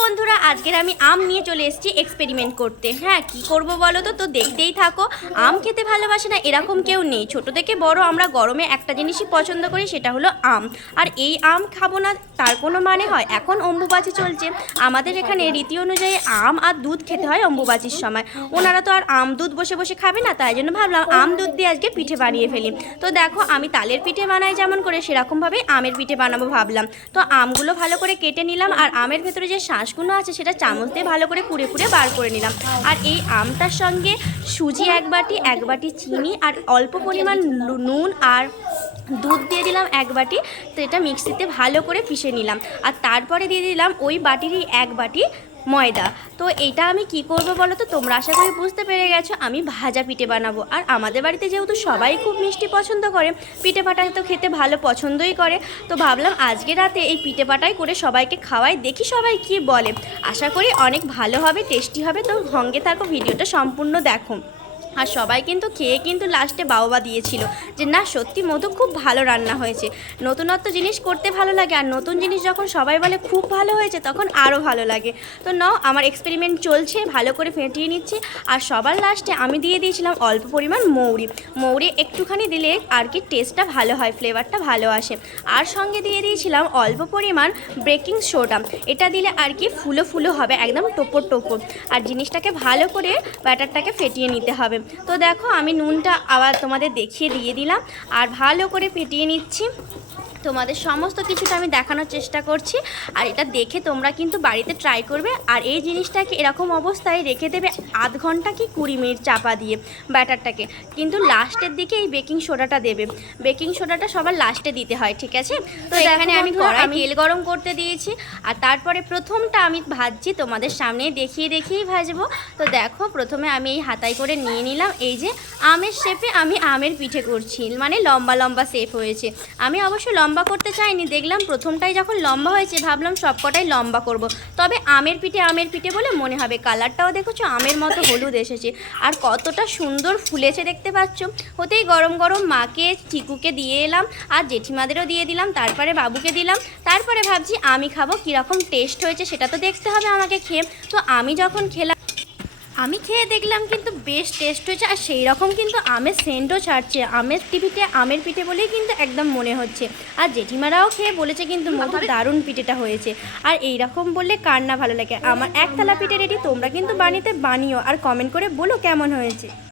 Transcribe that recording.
বন্ধুরা, আজকের আমি আম নিয়ে চলে এসেছি এক্সপেরিমেন্ট করতে। হ্যাঁ কি করব বলো তো? তো দেখতেই থাকো, আম খেতে ভালোবাসে না, এরকম কেউ নেই। ছোট থেকে বড় আমরা গরমে একটা জিনিসই পছন্দ করি, সেটা হলো আম। আর এই আম খাব না, তার কোনো মানে হয়? এখন অম্বুবাচি চলছে। আমাদের এখানে রীতি অনুযায়ী আম আর দুধ খেতে হয় অম্বুবাচির সময়। ওনারা তো আর আম দুধ বসে বসে খাবে না, তাই জন্য ভাবলাম আম দুধ দিয়ে আজকে পিঠে বানিয়ে ফেলি। তো দেখো, আমি তালের পিঠে বানাই যেমন করে সেরকমভাবে আমের পিঠে বানাবো ভাবলাম। তো আমগুলো ভালো করে কেটে নিলাম, আর আমের ভেতরে যে শাঁসগুলো আছে সেটা চামচ দিয়ে ভালো করে কুড়ে কুড়ে বার করে নিলাম। আর এই আমটার সঙ্গে সুজি এক বাটি এক বাটি চিনি আর অল্প পরিমাণ নুন আর দুধ দিয়ে দিলাম এক বাটি। তো এটা মিক্সিতে ভালো করে পিষে নিলাম। আর তারপরে দিয়ে দিলাম ওই বাটিরই এক বাটি ময়দা। তো এটা আমি কি করব বলো তো তোমরা আশা করি বুঝতে পেরে গেছো, আমি ভাজা পিঠে বানাবো। আর আমাদের বাড়িতে যেহেতু সবাই খুব মিষ্টি পছন্দ করে, পিঠে পাটা তো খেতে ভালো পছন্দই করে। তো ভাবলাম আজকে রাতে এই পিঠে পাটাই করে সবাইকে খাওয়াই, দেখি সবাই কি বলে। আশা করি অনেক ভালো হবে, টেস্টি হবে, তো সঙ্গে থাকো, ভিডিওটা সম্পূর্ণ দেখো। আর সবাই কিন্তু খেয়ে কিন্তু লাস্টে বাবা দিয়েছিল যে না, সত্যি মধু খুব ভালো রান্না হয়েছে। নতুনত্ব জিনিস করতে ভালো লাগে আর নতুন জিনিস যখন সবাই বলে খুব ভালো হয়েছে তখন আরও ভালো লাগে। তো নাও আমার এক্সপেরিমেন্ট চলছে, ভালো করে ফেটিয়ে নিচ্ছি আর সবার লাস্টে আমি দিয়ে দিয়েছিলাম অল্প পরিমাণ মৌরি। মৌরি একটুখানি দিলে আর কি টেস্টটা ভালো হয় ফ্লেভারটা ভালো আসে। আর সঙ্গে দিয়ে দিয়েছিলাম অল্প পরিমাণ বেকিং সোডা এটা দিলে আর কি ফুলো ফুলো হবে, একদম টোপর টোপর। আর জিনিসটাকে ভালো করে ব্যাটারটাকে ফেটিয়ে নিতে হবে। তো দেখো আমি নুনটা আবার তোমাদের দেখিয়ে দিয়ে দিলাম। আর ভালো করে ফেটিয়ে নিচ্ছি। তোমাদের সমস্ত কিছুটা আমি দেখানোর চেষ্টা করছি। আর এটা দেখে তোমরা কিন্তু বাড়িতে ট্রাই করবে। আর এই জিনিসটাকে এরকম অবস্থায় রেখে দেবে আধ ঘণ্টা কি কুড়ি মিনিট চাপা দিয়ে ব্যাটারটাকে। কিন্তু লাস্টের দিকে এই বেকিং সোডাটা দেবে। বেকিং সোডাটা সবার লাস্টে দিতে হয় ঠিক আছে? তো এখানে আমি কড়াই তেল গরম করতে দিয়েছি। আর তারপরে প্রথমটা আমি ভাজছি তোমাদের সামনে দেখিয়ে দেখিয়েই ভাজবো। তো দেখো প্রথমে আমি এই হাতায় করে নিয়ে নিলাম। এই যে আমের শেপে আমি আমের পিঠে করছি। মানে লম্বা লম্বা শেপ হয়েছে। আমি অবশ্য লম্বা করতে চাইনি, দেখলাম প্রথমটাই যখন লম্বা হয়েছে, ভাবলাম সবকটাই লম্বা করব। তবে আমের পিঠে আমের পিঠে বলে মনে হবে, কালারটাও দেখেছ, আমের মতো হলুদ এসেছে। আর কতটা সুন্দর ফুলেছে দেখতে পাচ্ছ। হতেই গরম গরম মাকে টিকুকে দিয়ে এলাম, আর জেঠিমাদেরও দিয়ে দিলাম, তারপরে বাবুকে দিলাম। তারপরে ভাবছি আমি খাব, কীরকম টেস্ট হয়েছে সেটা তো দেখতে হবে আমাকে খেয়ে। তো আমি যখন খেলাম আমি খেয়ে দেখলাম কিন্তু বেশ টেস্ট হয়েছে আর সেই রকম কিন্তু আমের সেন্টও ছাড়ছে। আমের টিভিতে আমের পিঠে বলেই কিন্তু একদম মনে হচ্ছে। আর জেঠিমারাও খেয়ে বলেছে কিন্তু মধু দারুণ পিঠেটা হয়েছে। আর এই রকম বললে কার না ভালো লাগে? আমার এক থালা পিঠে রেডি তোমরা কিন্তু বানিতে বানিও। আর কমেন্ট করে বলো কেমন হয়েছে।